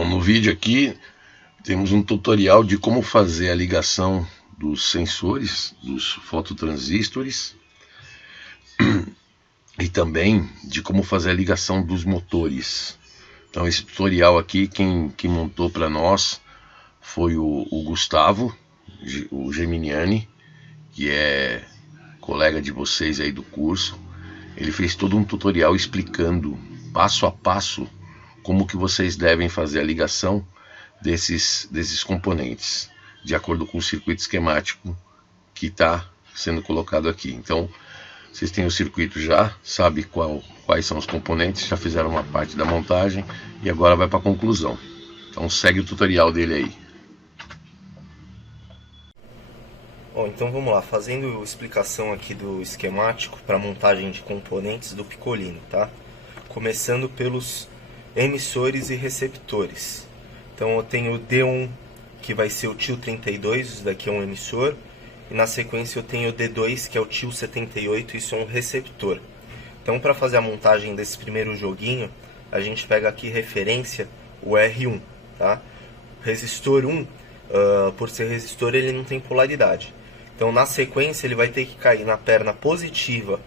Então, no vídeo aqui temos um tutorial de como fazer a ligação dos sensores, dos fototransistores, e também de como fazer a ligação dos motores. Então, esse tutorial aqui, quem montou para nós foi o Gustavo, o Geminiani, que é colega de vocês aí do curso. Ele fez todo um tutorial explicando passo a passo como que vocês devem fazer a ligação desses componentes, de acordo com o circuito esquemático que está sendo colocado aqui. Então, vocês têm o circuito já, sabe quais são os componentes, já fizeram uma parte da montagem e agora vai para a conclusão. Então segue o tutorial dele aí. Bom, então vamos lá, fazendo explicação aqui do esquemático para montagem de componentes do Picolino, tá? Começando pelos emissores e receptores. Então eu tenho o D1, que vai ser o tio 32, isso daqui é um emissor, e na sequência eu tenho o D2, que é o tio 78, isso é um receptor. Então para fazer a montagem desse primeiro joguinho, a gente pega aqui referência o R1, tá? Resistor 1, por ser resistor, ele não tem polaridade. Então na sequência ele vai ter que cair na perna positiva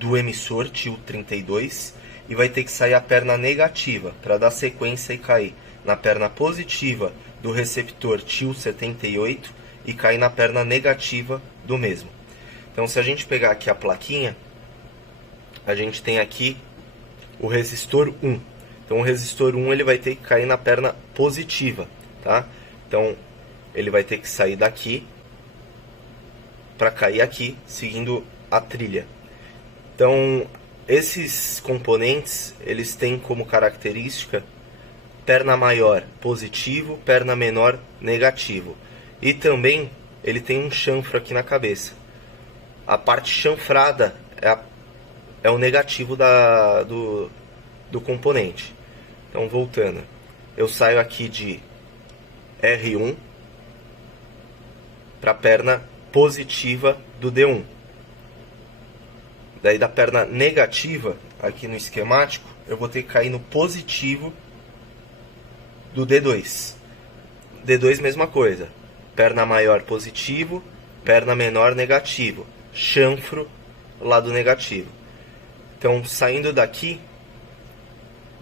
do emissor, tio 32, e vai ter que sair a perna negativa, para dar sequência e cair na perna positiva do receptor tio 78 e cair na perna negativa do mesmo. Então se a gente pegar aqui a plaquinha, a gente tem aqui o resistor 1. Então o resistor 1 ele vai ter que cair na perna positiva, tá? Então ele vai ter que sair daqui para cair aqui, seguindo a trilha. Então esses componentes, eles têm como característica perna maior positivo, perna menor negativo. E também ele tem um chanfro aqui na cabeça. A parte chanfrada é o negativo do componente. Então voltando, eu saio aqui de R1 para a perna positiva do D1. Daí da perna negativa, aqui no esquemático, eu vou ter que cair no positivo do D2. D2 mesma coisa. Perna maior positivo, perna menor negativo. Chanfro lado negativo. Então saindo daqui,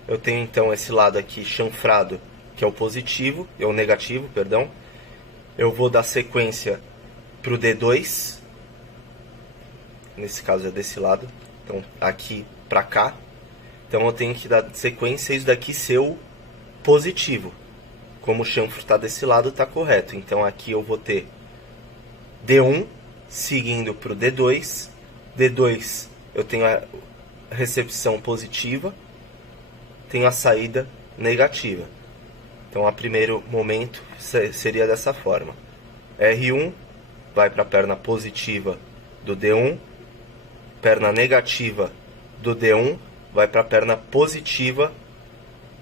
eu tenho então esse lado aqui chanfrado, que é o positivo, é o negativo, perdão. Eu vou dar sequência para o D2. Nesse caso é desse lado, então aqui para cá. Então eu tenho que dar sequência e isso daqui ser o positivo. Como o chanfro está desse lado, está correto. Então aqui eu vou ter D1 seguindo para o D2. D2 eu tenho a recepção positiva, tenho a saída negativa. Então a primeiro momento seria dessa forma. R1 vai para a perna positiva do D1. Perna negativa do D1 vai para a perna positiva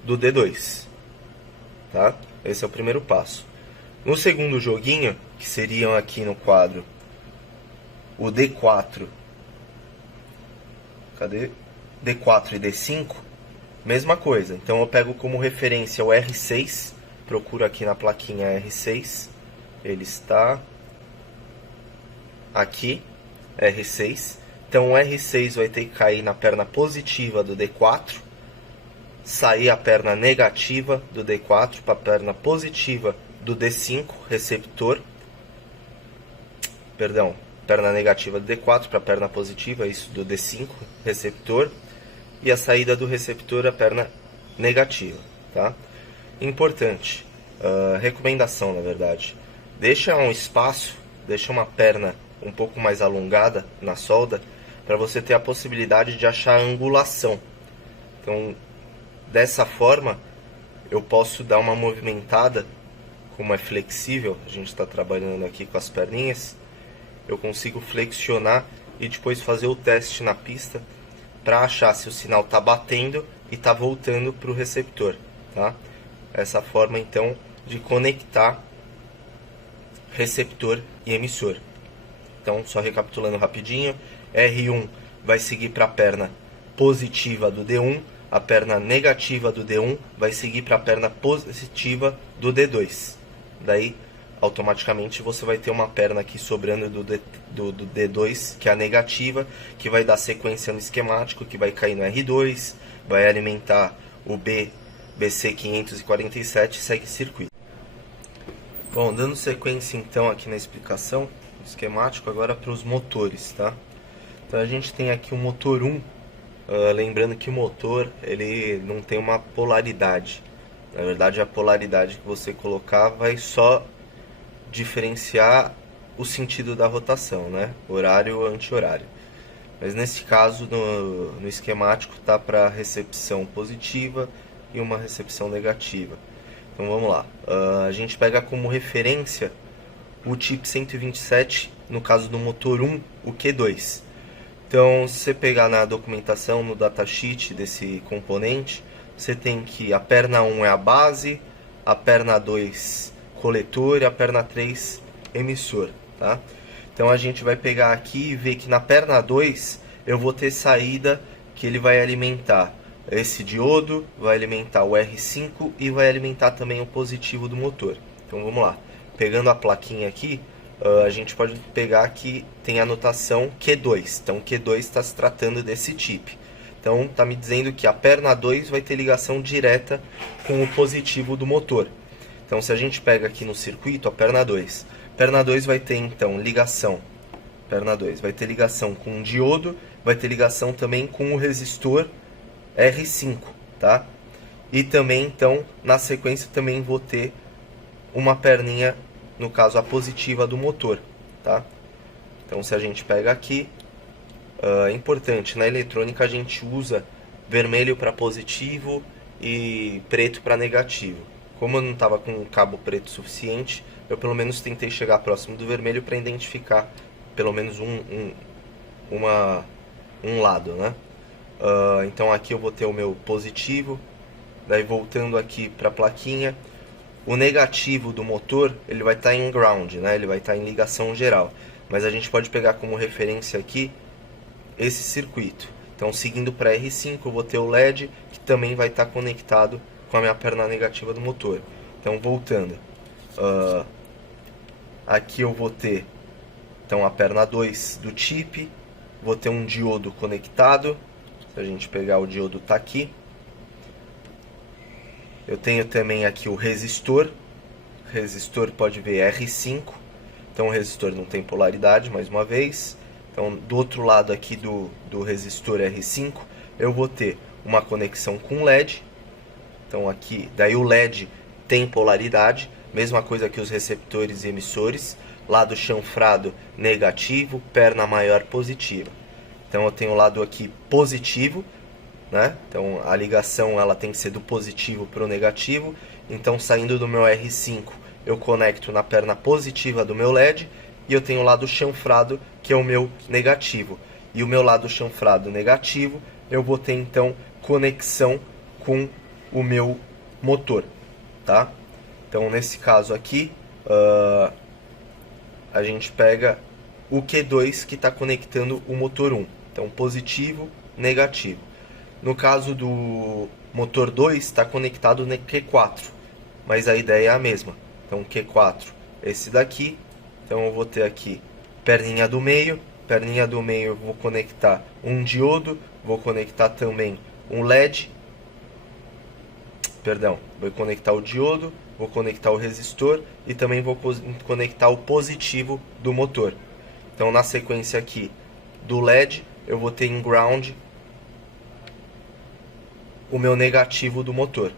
do D2, tá? Esse é o primeiro passo. No segundo joguinho, que seriam aqui no quadro o D4, cadê? D4 e D5, mesma coisa. Então eu pego como referência o R6, procuro aqui na plaquinha R6, ele está aqui, R6. Então o R6 vai ter que cair na perna positiva do D4, sair a perna negativa do D4 para a perna positiva do D5, receptor. Perdão, perna negativa do D4 para a perna positiva, isso do D5, receptor. E a saída do receptor, a perna negativa, tá? Importante, recomendação na verdade, deixa um espaço, deixa uma perna um pouco mais alongada na solda, para você ter a possibilidade de achar a angulação. Então, dessa forma, eu posso dar uma movimentada, como é flexível, a gente está trabalhando aqui com as perninhas, eu consigo flexionar e depois fazer o teste na pista para achar se o sinal está batendo e está voltando para o receptor, tá? Essa forma, então, de conectar receptor e emissor. Então, só recapitulando rapidinho, R1 vai seguir para a perna positiva do D1, a perna negativa do D1 vai seguir para a perna positiva do D2. Daí, automaticamente, você vai ter uma perna aqui sobrando do D2, que é a negativa, que vai dar sequência no esquemático, que vai cair no R2, vai alimentar o BC547 e segue circuito. Bom, dando sequência então aqui na explicação do esquemático, agora para os motores, tá? Então a gente tem aqui o motor 1, lembrando que o motor ele não tem uma polaridade. Na verdade, a polaridade que você colocar vai só diferenciar o sentido da rotação, né? Horário ou anti-horário. Mas nesse caso, no esquemático, tá para recepção positiva e uma recepção negativa. Então vamos lá. A gente pega como referência o chip 127, no caso do motor 1, o Q2. Então, se você pegar na documentação, no datasheet desse componente, você tem que a perna 1 é a base, a perna 2 coletor e a perna 3 emissor, tá? Então a gente vai pegar aqui e ver que na perna 2 eu vou ter saída que ele vai alimentar esse diodo, vai alimentar o R5 e vai alimentar também o positivo do motor. Então vamos lá, pegando a plaquinha aqui, a gente pode pegar que tem a notação Q2, então Q2 está se tratando desse chip. Então está me dizendo que a perna 2 vai ter ligação direta com o positivo do motor. Então se a gente pega aqui no circuito a perna 2 vai ter então ligação, perna 2 vai ter ligação com o diodo, vai ter ligação também com o resistor R5, tá? E também então na sequência também vou ter uma perninha, no caso a positiva do motor, tá? Então se a gente pega aqui, é importante, na eletrônica a gente usa vermelho para positivo e preto para negativo. Como eu não estava com um cabo preto suficiente, eu pelo menos tentei chegar próximo do vermelho para identificar pelo menos um lado, né? Então aqui eu vou ter o meu positivo, daí voltando aqui para a plaquinha, o negativo do motor ele vai estar em ground, né? Ele vai estar em ligação geral, mas a gente pode pegar como referência aqui esse circuito. Então seguindo para R5 eu vou ter o LED que também vai estar conectado com a minha perna negativa do motor. Então voltando, aqui eu vou ter então a perna 2 do chip, vou ter um diodo conectado. Se a gente pegar o diodo tá aqui, eu tenho também aqui o resistor pode ver R5, então o resistor não tem polaridade mais uma vez. Então do outro lado aqui do resistor R5 eu vou ter uma conexão com LED. Então aqui, daí o LED tem polaridade, mesma coisa que os receptores e emissores, lado chanfrado negativo, perna maior positiva. Então eu tenho o lado aqui positivo, né? Então a ligação ela tem que ser do positivo para o negativo. Então saindo do meu R5 eu conecto na perna positiva do meu LED e eu tenho o lado chanfrado que é o meu negativo. E o meu lado chanfrado negativo eu vou ter então conexão com o meu motor, tá? Então nesse caso aqui a gente pega o Q2 que está conectando o motor 1, então positivo, negativo. No caso do motor 2 está conectado no Q4, mas a ideia é a mesma. Então Q4 esse daqui, então eu vou ter aqui perninha do meio eu vou conectar um diodo, vou conectar também um LED, vou conectar o diodo, vou conectar o resistor e também vou conectar o positivo do motor. Então na sequência aqui do LED eu vou ter em ground o meu negativo do motor,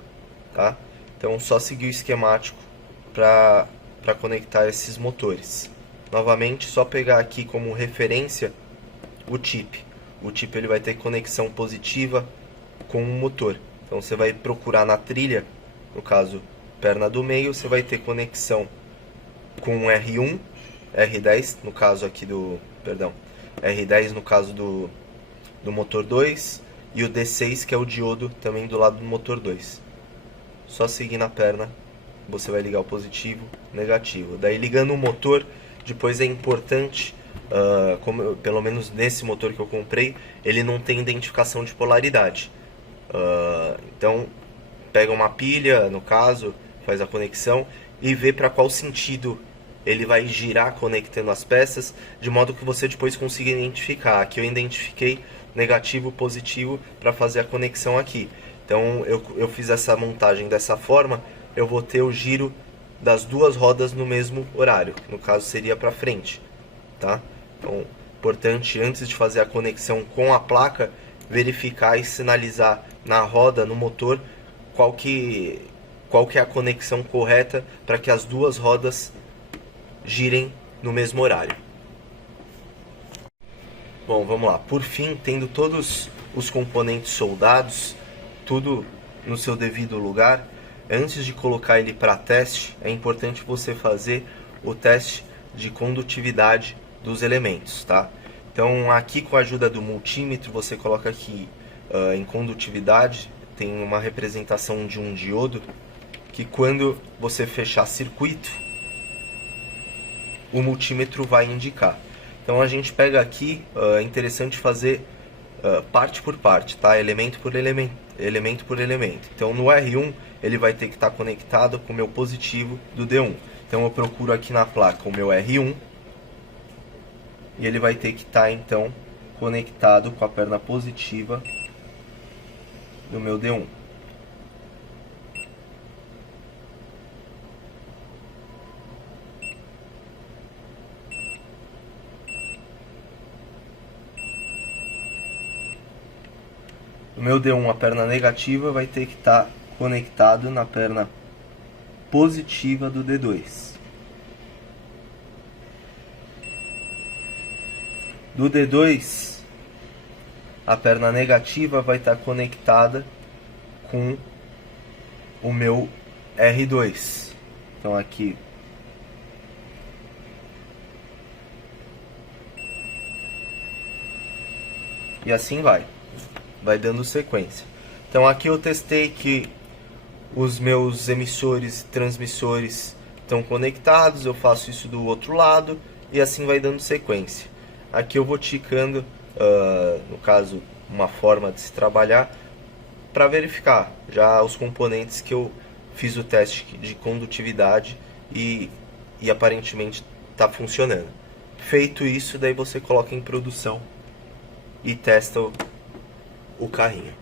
tá? Então só seguir o esquemático para conectar esses motores. Novamente, só pegar aqui como referência o chip. O chip ele vai ter conexão positiva com o motor. Então você vai procurar na trilha, no caso perna do meio, você vai ter conexão com R1, R10 no caso aqui do, R10 no caso do motor 2 e o D6 que é o diodo também do lado do motor 2. Só seguir na perna, você vai ligar o positivo, negativo. Daí ligando o motor, depois é importante, pelo menos nesse motor que eu comprei, ele não tem identificação de polaridade. Então pega uma pilha, no caso, faz a conexão e vê para qual sentido ele vai girar conectando as peças, de modo que você depois consiga identificar. Aqui eu identifiquei negativo, positivo para fazer a conexão aqui. Então eu fiz essa montagem dessa forma, eu vou ter o giro das duas rodas no mesmo horário, no caso seria para frente, tá? Então, importante antes de fazer a conexão com a placa, verificar e sinalizar na roda, no motor, qual que é a conexão correta para que as duas rodas girem no mesmo horário. Bom, vamos lá. Por fim, tendo todos os componentes soldados, tudo no seu devido lugar, antes de colocar ele para teste, é importante você fazer o teste de condutividade dos elementos, tá? Então, aqui com a ajuda do multímetro, você coloca aqui em condutividade, tem uma representação de um diodo, que quando você fechar circuito, o multímetro vai indicar. Então a gente pega aqui, é interessante fazer parte por parte, tá? Elemento por elemento por elemento. Então no R1 ele vai ter que estar conectado com o meu positivo do D1. Então eu procuro aqui na placa o meu R1 e ele vai ter que estar então conectado com a perna positiva do meu D1. O meu D1, a perna negativa, vai ter que estar conectado na perna positiva do D2. Do D2, a perna negativa vai estar conectada com o meu R2. Então aqui e assim vai dando sequência. Então aqui eu testei que os meus emissores e transmissores estão conectados, eu faço isso do outro lado e assim vai dando sequência. Aqui eu vou ticando, no caso, uma forma de se trabalhar para verificar já os componentes que eu fiz o teste de condutividade e aparentemente está funcionando. Feito isso, daí você coloca em produção e testa o carrinho.